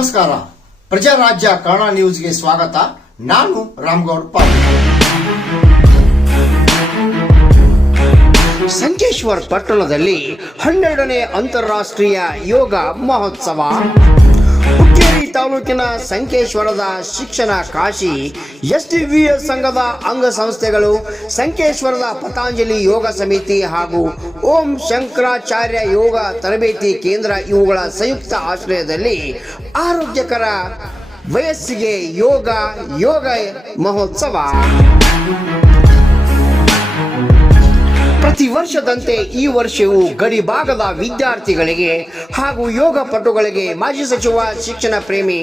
ನಮಸ್ಕಾರ. ಪ್ರಜಾರಾಜ್ಯ ಕನ್ನಡ ನ್ಯೂಸ್ಗೆ ಸ್ವಾಗತ. ನಾನು ರಾಮಗೌಡ ಪಾಟೀಲ್. ಸಂಕೇಶ್ವರ ಪಟ್ಟಣದಲ್ಲಿ 12ನೇ ಅಂತಾರಾಷ್ಟ್ರೀಯ ಯೋಗ ಮಹೋತ್ಸವ. ಹುಕ್ಕೇರಿ ತಾಲೂಕಿನ ಸಂಕೇಶ್ವರದ ಶಿಕ್ಷಣ ಕಾಶಿ ಎಸ್ಡಿವಿಎಸ್ ಸಂಘದ ಅಂಗಸಂಸ್ಥೆಗಳು, ಸಂಕೇಶ್ವರದ ಪತಾಂಜಲಿ ಯೋಗ ಸಮಿತಿ ಹಾಗೂ ಓಂ ಶಂಕರಾಚಾರ್ಯ ಯೋಗ ತರಬೇತಿ ಕೇಂದ್ರ ಇವುಗಳ ಸಂಯುಕ್ತ ಆಶ್ರಯದಲ್ಲಿ ಆರೋಗ್ಯಕರ ವಯಸ್ಸಿಗೆ ಯೋಗ ಮಹೋತ್ಸವ. ಪ್ರತಿ ವರ್ಷದಂತೆ ಈ ವರ್ಷವೂ ಗಡಿ ಭಾಗದ ವಿದ್ಯಾರ್ಥಿಗಳಿಗೆ ಹಾಗೂ ಯೋಗ ಪಟುಗಳಿಗೆ ಮಾಜಿ ಸಚಿವ ಶಿಕ್ಷಣ ಪ್ರೇಮಿ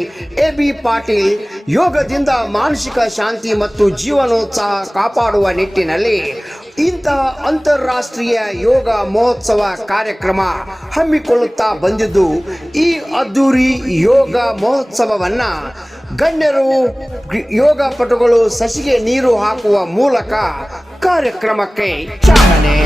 ಎ.ಬಿ. ಪಾಟೀಲ್ ಯೋಗದಿಂದ ಮಾನಸಿಕ ಶಾಂತಿ ಮತ್ತು ಜೀವನೋತ್ಸಾಹ ಕಾಪಾಡುವ ನಿಟ್ಟಿನಲ್ಲಿ ಇಂತಹ ಅಂತಾರಾಷ್ಟ್ರೀಯ ಯೋಗ ಮಹೋತ್ಸವ ಕಾರ್ಯಕ್ರಮ ಹಮ್ಮಿಕೊಳ್ಳುತ್ತಾ ಬಂದಿದ್ದು, ಈ ಅದ್ದೂರಿ ಯೋಗ ಮಹೋತ್ಸವವನ್ನ ಗಣ್ಯರು, ಯೋಗ ಪಟುಗಳು ಸಸಿಗೆ ನೀರು ಹಾಕುವ ಮೂಲಕ ಕಾರ್ಯಕ್ರಮಕ್ಕೆ ಚಾಲನೆ.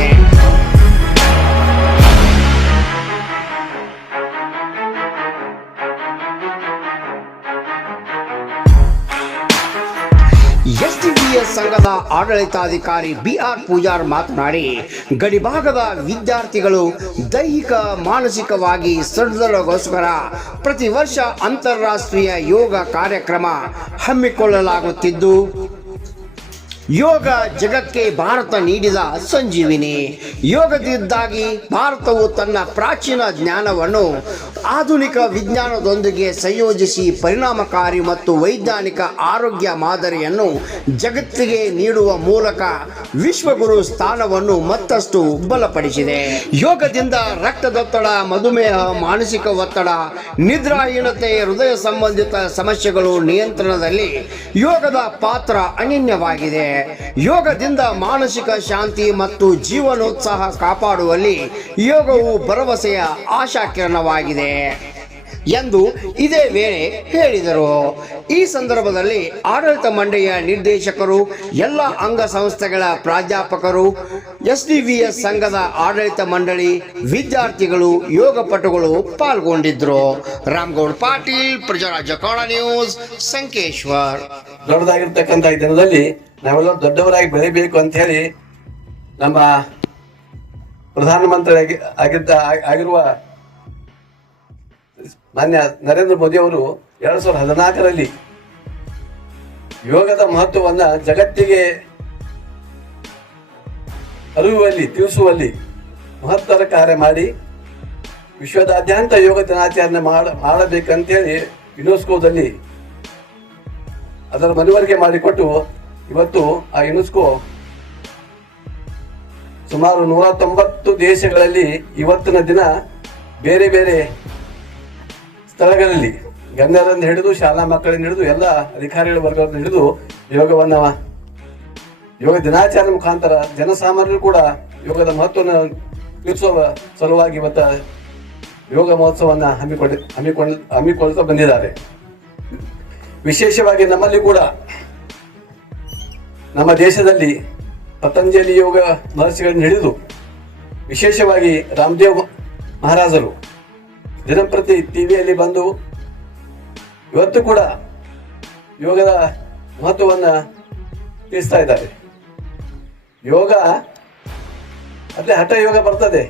ಎಸ್ಡಿವಿಎಸ್ ಸಂಘದ ಆಡಳಿತಾಧಿಕಾರಿ ಬಿ.ಆರ್. ಪೂಜಾರ್ ಮಾತನಾಡಿ, ಗಡಿಭಾಗದ ವಿದ್ಯಾರ್ಥಿಗಳು ದೈಹಿಕ ಮಾನಸಿಕವಾಗಿ ಸದೃಢಗೋಸ್ಕರ ಪ್ರತಿ ವರ್ಷ ಅಂತಾರಾಷ್ಟ್ರೀಯ ಯೋಗ ಕಾರ್ಯಕ್ರಮ ಹಮ್ಮಿಕೊಳ್ಳಲಾಗುತ್ತಿದ್ದು, ಯೋಗ ಜಗಕ್ಕೆ ಭಾರತ ನೀಡಿದ ಸಂಜೀವಿನಿ. ಯೋಗದಿಂದಾಗಿ ಭಾರತವು ತನ್ನ ಪ್ರಾಚೀನ ಜ್ಞಾನವನ್ನು ಆಧುನಿಕ ವಿಜ್ಞಾನದೊಂದಿಗೆ ಸಂಯೋಜಿಸಿ ಪರಿಣಾಮಕಾರಿ ಮತ್ತು ವೈಜ್ಞಾನಿಕ ಆರೋಗ್ಯ ಮಾದರಿಯನ್ನು ಜಗತ್ತಿಗೆ ನೀಡುವ ಮೂಲಕ ವಿಶ್ವಗುರು ಸ್ಥಾನವನ್ನು ಮತ್ತಷ್ಟು ಬಲಪಡಿಸಿದೆ. ಯೋಗದಿಂದ ರಕ್ತದೊತ್ತಡ, ಮಧುಮೇಹ, ಮಾನಸಿಕ ಒತ್ತಡ, ನಿದ್ರಾಹೀನತೆ, ಹೃದಯ ಸಂಬಂಧಿತ ಸಮಸ್ಯೆಗಳು ನಿಯಂತ್ರಣದಲ್ಲಿ ಯೋಗದ ಪಾತ್ರ ಅನನ್ಯವಾಗಿದೆ. ಯೋಗದಿಂದ ಮಾನಸಿಕ ಶಾಂತಿ ಮತ್ತು ಜೀವನೋತ್ಸಾಹ ಕಾಪಾಡುವಲ್ಲಿ ಯೋಗವು ಭರವಸೆಯ ಆಶಾಕಿರಣವಾಗಿದೆ ಎಂದು ಇದೇ ವೇಳೆ ಹೇಳಿದರು. ಈ ಸಂದರ್ಭದಲ್ಲಿ ಆಡಳಿತ ಮಂಡಳಿಯ ನಿರ್ದೇಶಕರು, ಎಲ್ಲ ಅಂಗಸಂಸ್ಥೆಗಳ ಪ್ರಾಧ್ಯಾಪಕರು, ಎಸ್ಡಿವಿಎಸ್ ಸಂಘದ ಆಡಳಿತ ಮಂಡಳಿ, ವಿದ್ಯಾರ್ಥಿಗಳು, ಯೋಗ ಪಟುಗಳು ಪಾಲ್ಗೊಂಡಿದ್ದರು. ರಾಮಗೌಡ ಪಾಟೀಲ್, ಪ್ರಜಾರಾಜ್ಯ ಕನ್ನಡ ನ್ಯೂಸ್, ಸಂಕೇಶ್ವರ್. ದೊಡ್ಡದಾಗಿರ್ತಕ್ಕಂಥ ಈ ದಿನದಲ್ಲಿ ನಾವೆಲ್ಲರೂ ದೊಡ್ಡವರಾಗಿ ಬೆಳಿಬೇಕು ಅಂತ ಹೇಳಿ ನಮ್ಮ ಪ್ರಧಾನಮಂತ್ರಿ ಆಗಿರುವ ಮಾನ್ಯ ನರೇಂದ್ರ ಮೋದಿ ಅವರು 2014ರಲ್ಲಿ ಯೋಗದ ಮಹತ್ವವನ್ನ ಜಗತ್ತಿಗೆ ತಿಳಿಸುವಲ್ಲಿ ಮಹತ್ವದ ಕಾರ್ಯ ಮಾಡಿ ವಿಶ್ವದಾದ್ಯಂತ ಯೋಗ ದಿನಾಚರಣೆ ಮಾಡಬೇಕಂತೇಳಿ ಯುನೆಸ್ಕೋದಲ್ಲಿ ಅದರ ಮನವರಿಕೆ ಮಾಡಿಕೊಟ್ಟು ಇವತ್ತು ಆ ಯುನೆಸ್ಕೋ ಸುಮಾರು 190 ದೇಶಗಳಲ್ಲಿ ಇವತ್ತಿನ ದಿನ ಬೇರೆ ಬೇರೆ ಸ್ಥಳಗಳಲ್ಲಿ ಗಣ್ಯರನ್ನು ಹಿಡಿದು, ಶಾಲಾ ಮಕ್ಕಳನ್ನು ಹಿಡಿದು, ಎಲ್ಲ ಅಧಿಕಾರಿಗಳ ವರ್ಗವನ್ನು ಹಿಡಿದು ಯೋಗ ದಿನಾಚರಣೆ ಮುಖಾಂತರ ಜನಸಾಮಾನ್ಯರು ಕೂಡ ಯೋಗದ ಮಹತ್ವವನ್ನು ತಿಳಿಸುವ ಸಲುವಾಗಿ ಇವತ್ತು ಯೋಗ ಮಹೋತ್ಸವವನ್ನು ಹಮ್ಮಿಕೊಳ್ತಾ ಬಂದಿದ್ದಾರೆ. ವಿಶೇಷವಾಗಿ ನಮ್ಮಲ್ಲಿ ಕೂಡ ನಮ್ಮ ದೇಶದಲ್ಲಿ ಪತಂಜಲಿ ಯೋಗ ಮಹರ್ಷಿಗಳನ್ನು ಹಿಡಿದು ವಿಶೇಷವಾಗಿ ರಾಮದೇವ್ ಮಹಾರಾಜರು ದಿನಂಪ್ರತಿ ಟಿವಿಯಲ್ಲಿ ಬಂದು ಇವತ್ತು ಕೂಡ ಯೋಗದ ಮಹತ್ವವನ್ನು ತಿಳಿಸ್ತಾ ಇದ್ದಾರೆ. ಯೋಗ ಅದೇ ಹಠ ಯೋಗ ಬರ್ತದೆ,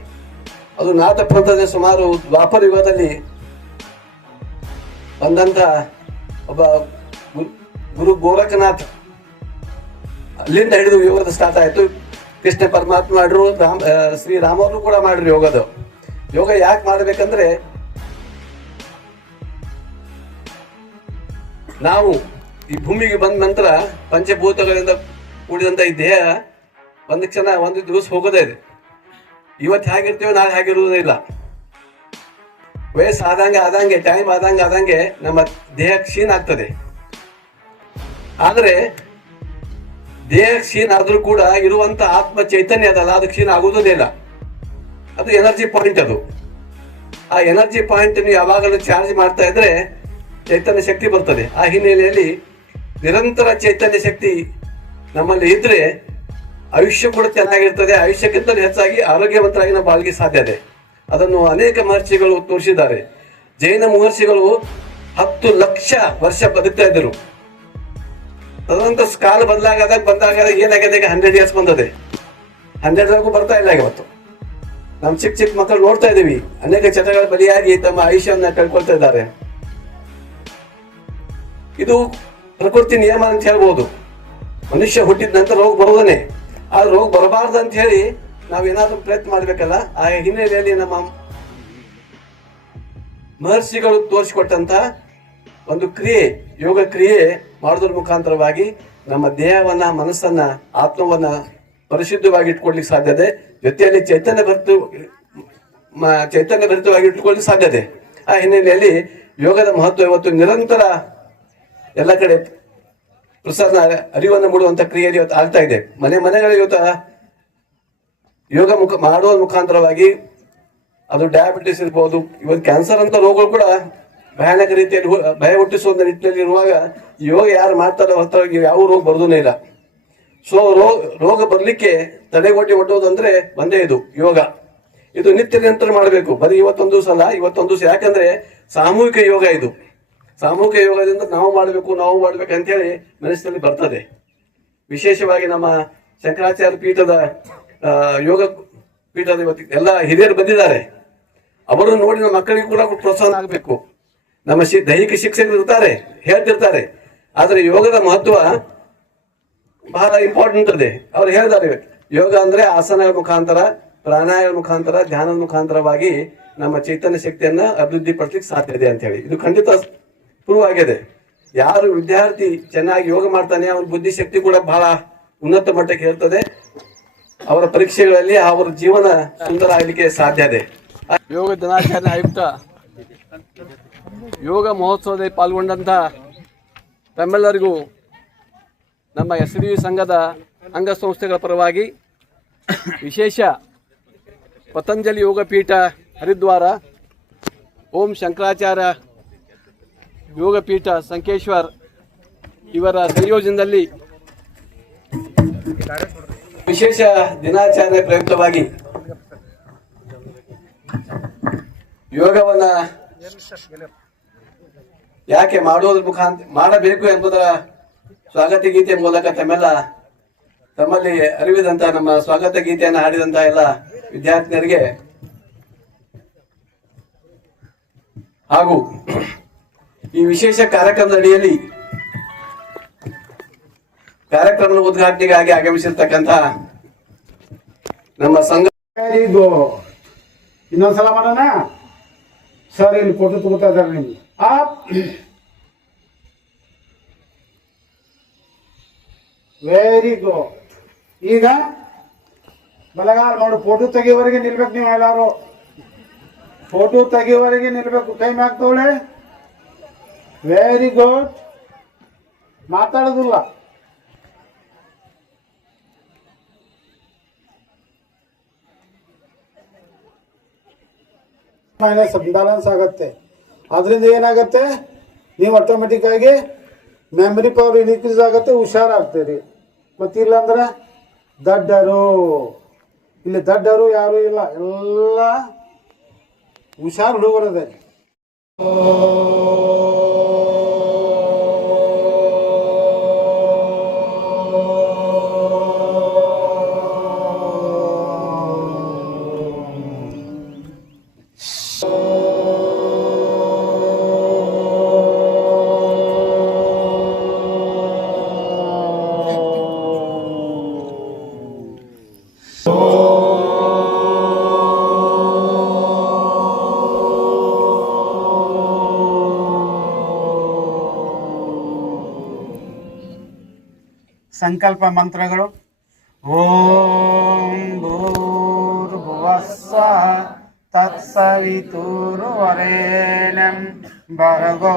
ಅದು ನಾಥ ಪ್ರಪಂಚದ ಸುಮಾರು ದ್ವಾಪರ ಯುಗದಲ್ಲಿ ಬಂದಂತ ಒಬ್ಬ ಗುರು ಗೋರಖನಾಥ್, ಅಲ್ಲಿಂದ ಹಿಡಿದು ಯೋಗದ ಸ್ಟಾರ್ಟ್ ಆಯ್ತು. ಕೃಷ್ಣ ಪರಮಾತ್ಮ ಮಾಡ್ರು, ಶ್ರೀರಾಮರು ಕೂಡ ಮಾಡ್ರು ಯೋಗ ಯಾಕೆ ಮಾಡ್ಬೇಕಂದ್ರೆ ನಾವು ಈ ಭೂಮಿಗೆ ಬಂದ ನಂತರ ಪಂಚಭೂತಗಳಿಂದ ಕೂಡಿದಂತ ಈ ದೇಹ ಒಂದು ದಿವಸ ಹೋಗೋದೇ ಇದೆ. ಇವತ್ತು ಹೇಗಿರ್ತೀವೋ ನಾಳೆ ಹೇಗಿರುವುದಿಲ್ಲ. ವಯಸ್ಸು ಆದಂಗೆ ಟೈಮ್ ಆದಂಗೆ ನಮ್ಮ ದೇಹ ಕ್ಷೀಣ ಆಗ್ತದೆ. ಆದ್ರೆ ದೇಹ ಕ್ಷೀಣ ಆದ್ರೂ ಕೂಡ ಇರುವಂತ ಆತ್ಮ ಚೈತನ್ಯ ಅದಲ್ಲ, ಅದು ಕ್ಷೀಣ ಆಗುವುದೇ ಇಲ್ಲ. ಅದು ಎನರ್ಜಿ ಪಾಯಿಂಟ್. ಅದು ಆ ಎನರ್ಜಿ ಪಾಯಿಂಟ್ ನೀವು ಯಾವಾಗಲೂ ಚಾರ್ಜ್ ಮಾಡ್ತಾ ಇದ್ರೆ ಚೈತನ್ಯ ಶಕ್ತಿ ಬರ್ತದೆ. ಆ ಹಿನ್ನೆಲೆಯಲ್ಲಿ ನಿರಂತರ ಚೈತನ್ಯ ಶಕ್ತಿ ನಮ್ಮಲ್ಲಿ ಇದ್ರೆ ಆಯುಷ್ಯ ಕೂಡ ಚೆನ್ನಾಗಿರ್ತದೆ. ಆಯುಷ್ಯಕ್ಕಿಂತ ಹೆಚ್ಚಾಗಿ ಆರೋಗ್ಯವಂತರಾಗಿ ನಾವು ಬಾಳ್ಗೆ ಸಾಧ್ಯ ಇದೆ. ಅದನ್ನು ಅನೇಕ ಮಹರ್ಷಿಗಳು ತೋರಿಸಿದ್ದಾರೆ. ಜೈನ ಮಹರ್ಷಿಗಳು 10 ಲಕ್ಷ ವರ್ಷ ಬದುಕ್ತಾ ಇದ್ರು. ತದನಂತರ ಕಾಲ ಬಂದಾಗ ಏನಾಗಿದೆ, ಈಗ 100 ಇಯರ್ಸ್ ಬಂದದೆ. 100 ಬರ್ತಾ ಇಲ್ಲ ಇವತ್ತು. ನಮ್ ಚಿಕ್ಕ ಮಕ್ಕಳು ನೋಡ್ತಾ ಇದೀವಿ, ಅನೇಕ ಚಟಗಳ ಬಲಿಯಾಗಿ ತಮ್ಮ ಆಯುಷ್ಯನ್ನ ಕಳ್ಕೊಳ್ತಾ ಇದ್ದಾರೆ. ಇದು ಪ್ರಕೃತಿ ನಿಯಮ ಅಂತ ಹೇಳ್ಬೋದು. ಮನುಷ್ಯ ಹುಟ್ಟಿದ ನಂತರ ರೋಗ ಬರೋದನ್ನೇ. ಆ ರೋಗ ಬರಬಾರ್ದು ಅಂತ ಹೇಳಿ ನಾವೇನಾದ್ರೂ ಪ್ರಯತ್ನ ಮಾಡ್ಬೇಕಲ್ಲ. ಆ ಹಿನ್ನೆಲೆಯಲ್ಲಿ ನಮ್ಮ ಮಹರ್ಷಿಗಳು ತೋರಿಸಿಕೊಟ್ಟಂತ ಒಂದು ಕ್ರಿಯೆ, ಯೋಗ ಕ್ರಿಯೆ ಮಾಡೋದ್ರ ಮುಖಾಂತರವಾಗಿ ನಮ್ಮ ದೇಹವನ್ನ, ಮನಸ್ಸನ್ನ, ಆತ್ಮವನ್ನ ಪರಿಶುದ್ಧವಾಗಿ ಇಟ್ಕೊಳ್ಲಿಕ್ಕೆ ಸಾಧ್ಯತೆ, ಜೊತೆಯಲ್ಲಿ ಚೈತನ್ಯ ಭರಿತವಾಗಿ ಇಟ್ಕೊಳ್ಳಿಕ್ಕೆ ಸಾಧ್ಯತೆ. ಆ ಹಿನ್ನೆಲೆಯಲ್ಲಿ ಯೋಗದ ಮಹತ್ವ ಇವತ್ತು ನಿರಂತರ ಎಲ್ಲ ಕಡೆ ಪ್ರಸಾದ ಅರಿವನ್ನು ಮೂಡುವಂತ ಕ್ರಿಯೆ ಇವತ್ತು ಆಗ್ತಾ ಇದೆ. ಮನೆಗಳಲ್ಲಿ ಇವತ್ತು ಯೋಗ ಮಾಡುವ ಮುಖಾಂತರವಾಗಿ ಅದು ಡಯಾಬಿಟಿಸ್ ಇರ್ಬೋದು, ಇವತ್ತು ಕ್ಯಾನ್ಸರ್ ಅಂತ ರೋಗಗಳು ಕೂಡ ಭಯಾನಕ ರೀತಿಯಲ್ಲಿ ಭಯ ಹುಟ್ಟಿಸುವ ನಿಟ್ಟಿನಲ್ಲಿ ಇರುವಾಗ ಯೋಗ ಯಾರು ಮಾಡ್ತಾರೋ ಹೊರತಾಗಿ ಯಾವ ರೋಗ ಬರೋದೇ ಇಲ್ಲ. ಸೊ ರೋಗ ಬರ್ಲಿಕ್ಕೆ ತಡೆಗೋಡೆ ಒಡ್ಡೋದಂದ್ರೆ ಒಂದೇ ಇದು ಯೋಗ. ಇದು ನಿತ್ಯ ನಿರಂತರ ಮಾಡಬೇಕು, ಬರೀ ಇವತ್ತೊಂದು ಸಲ. ಯಾಕಂದ್ರೆ ಸಾಮೂಹಿಕ ಯೋಗ ಇದು. ಸಾಮೂಹಿಕ ಯೋಗದಿಂದ ನಾವು ಮಾಡಬೇಕು ಅಂತ ಹೇಳಿ ಮನಸ್ಸಿನಲ್ಲಿ ಬರ್ತದೆ. ವಿಶೇಷವಾಗಿ ನಮ್ಮ ಶಂಕರಾಚಾರ್ಯ ಪೀಠದ ಯೋಗ ಪೀಠದ ಇವತ್ತು ಎಲ್ಲ ಹಿರಿಯರು ಬಂದಿದ್ದಾರೆ. ಅವರು ನೋಡಿ ನಮ್ಮ ಮಕ್ಕಳಿಗೂ ಕೂಡ ಪ್ರೋತ್ಸಾಹ ಆಗಬೇಕು. ನಮ್ಮ ದೈಹಿಕ ಶಿಕ್ಷಕರು ಇರ್ತಾರೆ, ಹೇಳ್ತಿರ್ತಾರೆ. ಆದ್ರೆ ಯೋಗದ ಮಹತ್ವ ಬಹಳ ಇಂಪಾರ್ಟೆಂಟ್ ಇದೆ. ಅವ್ರು ಹೇಳಿದ್ದಾರೆ, ಯೋಗ ಅಂದ್ರೆ ಆಸನಗಳ ಮುಖಾಂತರ, ಪ್ರಾಣಾಯಾಮ ಮುಖಾಂತರ, ಧ್ಯಾನದ ಮುಖಾಂತರವಾಗಿ ನಮ್ಮ ಚೈತನ್ಯ ಶಕ್ತಿಯನ್ನ ಅಭಿವೃದ್ಧಿ ಪಡಿಸಲಿಕ್ಕೆ ಸಾಧ್ಯ ಇದೆ ಅಂತ ಹೇಳಿ. ಇದು ಖಂಡಿತ ಪ್ರೂವ್ ಆಗಿದೆ. ಯಾರು ವಿದ್ಯಾರ್ಥಿ ಚೆನ್ನಾಗಿ ಯೋಗ ಮಾಡ್ತಾನೆ, ಅವನ ಬುದ್ಧಿಶಕ್ತಿ ಕೂಡ ಬಹಳ ಉನ್ನತ ಮಟ್ಟಕ್ಕೆ ಇರ್ತದೆ. ಅವರ ಪರೀಕ್ಷೆಗಳಲ್ಲಿ ಅವರ ಜೀವನ ಸುಂದರ ಆಗಲಿಕ್ಕೆ ಸಾಧ್ಯ ಇದೆ. ಯೋಗ ದಿನಾಚರಣೆ ಆಯುಕ್ತ ಯೋಗ ಮಹೋತ್ಸವದಲ್ಲಿ ಪಾಲ್ಗೊಂಡಂತ ತಮ್ಮೆಲ್ಲರಿಗೂ ನಮ್ಮ SDV ಸಂಘದ ಅಂಗಸಂಸ್ಥೆಗಳ ಪರವಾಗಿ ವಿಶೇಷ ಪತಂಜಲಿ ಯೋಗ ಪೀಠ ಹರಿದ್ವಾರ, ಓಂ ಶಂಕರಾಚಾರ್ಯ ಯೋಗ ಪೀಠ ಸಂಕೇಶ್ವರ್ ಇವರ ಸಂಯೋಜನೆಯಲ್ಲಿ ವಿಶೇಷ ದಿನಾಚರಣೆ ಪ್ರಯುಕ್ತವಾಗಿ ಯೋಗವನ್ನ ಯಾಕೆ ಮಾಡೋದ್ರ ಮುಖಾಂತರ ಮಾಡಬೇಕು ಎಂಬುದರ ಸ್ವಾಗತ ಗೀತೆ ಮೂಲಕ ತಮ್ಮಲ್ಲಿ ಅರಿವಿದಂತ ನಮ್ಮ ಸ್ವಾಗತ ಗೀತೆಯನ್ನು ಹಾಡಿದಂತ ಎಲ್ಲ ವಿದ್ಯಾರ್ಥಿನಿಯರಿಗೆ ಹಾಗೂ ಈ ವಿಶೇಷ ಕಾರ್ಯಕ್ರಮದ ಅಡಿಯಲ್ಲಿ ಕಾರ್ಯಕ್ರಮದ ಉದ್ಘಾಟನೆಗಾಗಿ ಆಗಮಿಸಿರ್ತಕ್ಕಂಥ ನಮ್ಮ ಸಂಘ ಇನ್ನೊಂದ್ಸಲ ಮಾಡೋಣ ಸರ್. ಇಲ್ಲಿ ಫೋಟೋ ತಗೋತಾ ಇದ್ದಾರೆ ನಿಮ್ಗೆ. Very good. ಈಗ ಬಲಗಾಲ ನೋಡು, ಫೋಟೋ ತೆಗಿಯೋವರೆಗೆ ನಿಲ್ಬೇಕು. ನೀವು ಎಲ್ಲಾರು ಫೋಟೋ ತೆಗಿಯೋವರೆಗೆ ನಿಲ್ಬೇಕು. ಕೈ ಮ್ಯಾಕ್ ತಗೊಳ್ಳಿ. Very good. ಮಾತಾಡೋದಿಲ್ಲ. ಮೈನಸ್ ಬ್ಯಾಲೆನ್ಸ್ ಆಗುತ್ತೆ. ಅದರಿಂದ ಏನಾಗುತ್ತೆ, ನೀವು ಆಟೋಮೆಟಿಕ್ ಆಗಿ ಮೆಮರಿ ಪವರ್ ಇನ್ಕ್ರೀಸ್ ಆಗುತ್ತೆ, ಹುಷಾರಾಗ್ತೀರಿ. ಮತ್ತಿಲ್ಲಾಂದ್ರೆ ದಡ್ಡರು, ಇಲ್ಲಿ ದಡ್ಡರು ಯಾರು ಇಲ್ಲ, ಎಲ್ಲ ಹುಷಾರು ಹುಡುಗರದೆ. ಸಂಕಲ್ಪ ಮಂತ್ರಗಳು. ಓಂ ಭೂರ್ಭುವಸ್ಸಃ ತತ್ಸವಿತುರ್ವರೆಣ್ಯಂ ಭರ್ಗೋ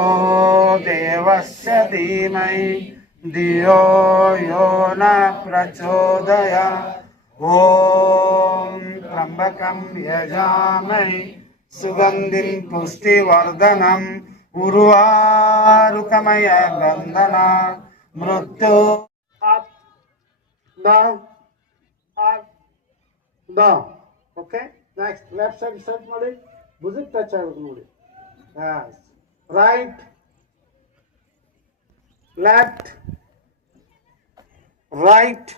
ದೇವಸ್ಯ ಧೀಮಹಿ ಧಿಯೋ ಯೋ ನ ಪ್ರಚೋದಯಾತ್. ಓಂ ತ್ರ್ಯಂಬಕಂ ಯಜಾಮಹೇ ಸುಗಂಧಿಂ ಪುಷ್ಟಿವರ್ಧನಂ ಉರ್ವಾರುಕಮಯ ಬಂಧನಾತ್ ಮೃತ್ಯು. Up, down, up, down. Okay? Next, left side stretch ಮಾಡಿ. ಭುಜಕ್ಕೆ ಟಚ್ ಆಗುತ್ತೆ ನೋಡಿ. Yes. Right, left right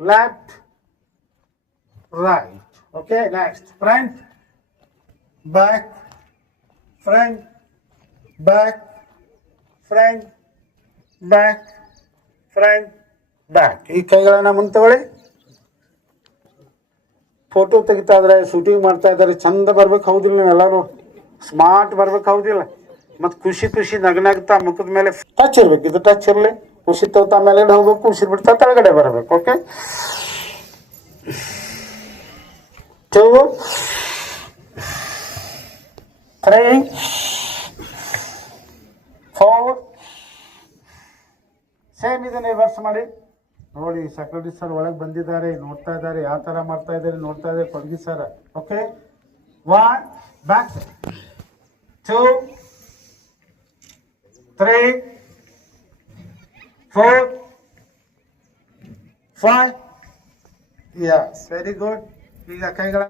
left right. Okay, next front back front back front back front back. ಈ ಕೈಗಳನ್ನ ಮುಂದೆ ತಗೊಳ್ಳಿ. ಫೋಟೋ ತೆಗಿತಾ ಇದ್ರೆ, ಶೂಟಿಂಗ್ ಮಾಡ್ತಾ ಇದ್ದಾರೆ, ಚಂದ ಬರ್ಬೇಕು ಹೌದಿಲ್ಲ? ಎಲ್ಲರೂ ಸ್ಮಾರ್ಟ್ ಬರ್ಬೇಕು ಹೌದಿಲ್ಲ? ಮತ್ತು ಖುಷಿ ಖುಷಿ ನಗನಗ್ತಾ ಮುಖದ ಮೇಲೆ ಟಚ್ ಇರ್ಬೇಕು. ಇದು ಟಚ್ ಇರಲಿ. ಖುಷಿ ತಗೋತಾ ಮೇಲೆ ಹೋಗ್ಬೇಕು, ಖುಷಿ ಬಿಡ್ತಾ ಕೆಳಗಡೆ ಬರಬೇಕು. ಓಕೆ, 2 3 4. ಸೇಮ್ ಇದನ್ನ ರಿವರ್ಸ್ ಮಾಡಿ ನೋಡಿ. ಸೆಕ್ರೆಟರಿ ಸರ್ ಒಳಗೆ ಬಂದಿದ್ದಾರೆ, ನೋಡ್ತಾ ಇದ್ದಾರೆ, ಯಾವ ಥರ ಮಾಡ್ತಾ ಇದ್ದಾರೆ ನೋಡ್ತಾ ಇದ್ದಾರೆ ಕೊಡ್ಗಿ sir. Okay, 1 back 2 3 4 5. Yes, very good. ಈಗ ಕೈಗಳ